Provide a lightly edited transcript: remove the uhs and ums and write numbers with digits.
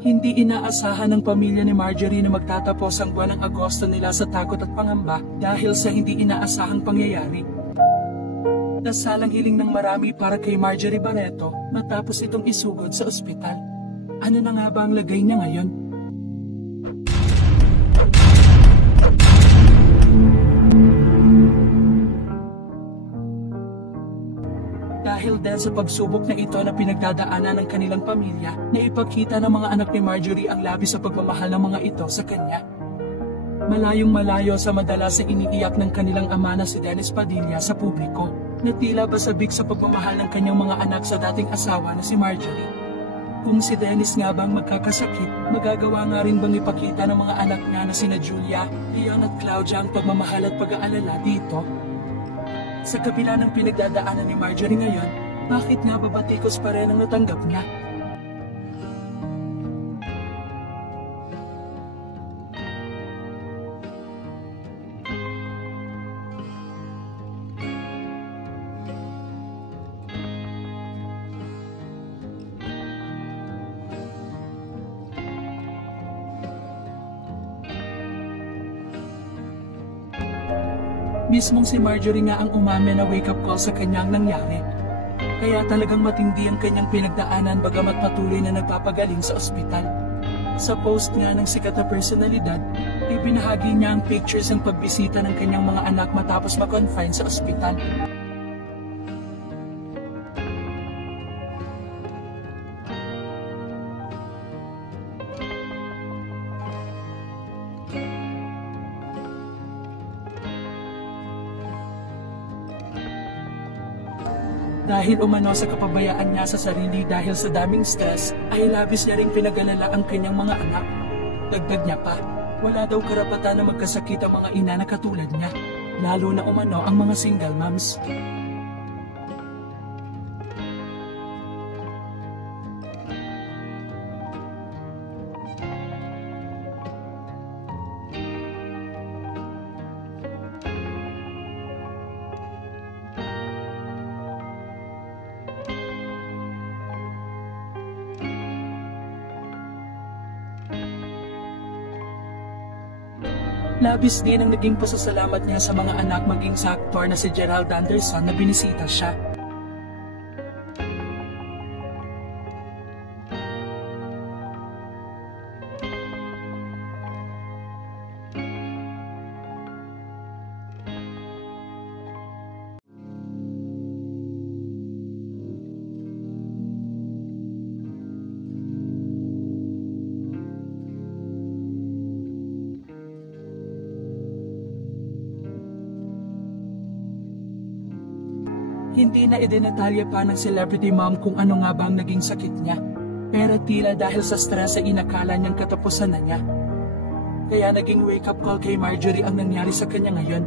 Hindi inaasahan ng pamilya ni Marjorie na magtatapos ang buwan ng Agosto nila sa takot at pangamba dahil sa hindi inaasahang pangyayari. Nasalang hiling ng marami para kay Marjorie Barreto matapos itong isugod sa ospital. Ano na nga ba ang lagay niya ngayon? Dahil din sa pagsubok na ito na pinagdadaanan ng kanilang pamilya, na ipakita ng mga anak ni Marjorie ang labis sa pagmamahal ng mga ito sa kanya. Malayong malayo sa madalas na iniiyak ng kanilang ama na si Dennis Padilla sa publiko, na tila basabik sa pagmamahal ng kanyang mga anak sa dating asawa na si Marjorie. Kung si Dennis nga bang magkakasakit, magagawa nga rin bang ipakita ng mga anak niya na sina Julia, Leon at Claudia ang pagmamahal at pag-aalala dito? Sa kabila ng pinagdadaanan ni Marjorie ngayon, bakit nga babatikos pa rin ang natanggap niya? Mismong si Marjorie nga ang umamin na wake-up call sa kanyang nangyari. Kaya talagang matindi ang kanyang pinagdaanan bagamat patuloy na nagpapagaling sa ospital. Sa post nga ng sikat na personalidad, ibinahagi niya ang pictures ng pagbisita ng kanyang mga anak matapos ma-confine sa ospital. Dahil umano sa kapabayaan niya sa sarili dahil sa daming stress, ay labis niya ring pinag-alala ang kanyang mga anak. Dagdag niya pa, wala daw karapatan na magkasakit ang mga ina na katulad niya, lalo na umano ang mga single moms. Labis din ang naging pasasalamat niya sa mga anak maging sa aktor na si Gerald Anderson na binisita siya. Hindi na idinetalya pa ng celebrity mom kung ano nga bang naging sakit niya. Pero tila dahil sa stress ay inakala niyang katapusan na niya. Kaya naging wake-up call kay Marjorie ang nangyari sa kanya ngayon.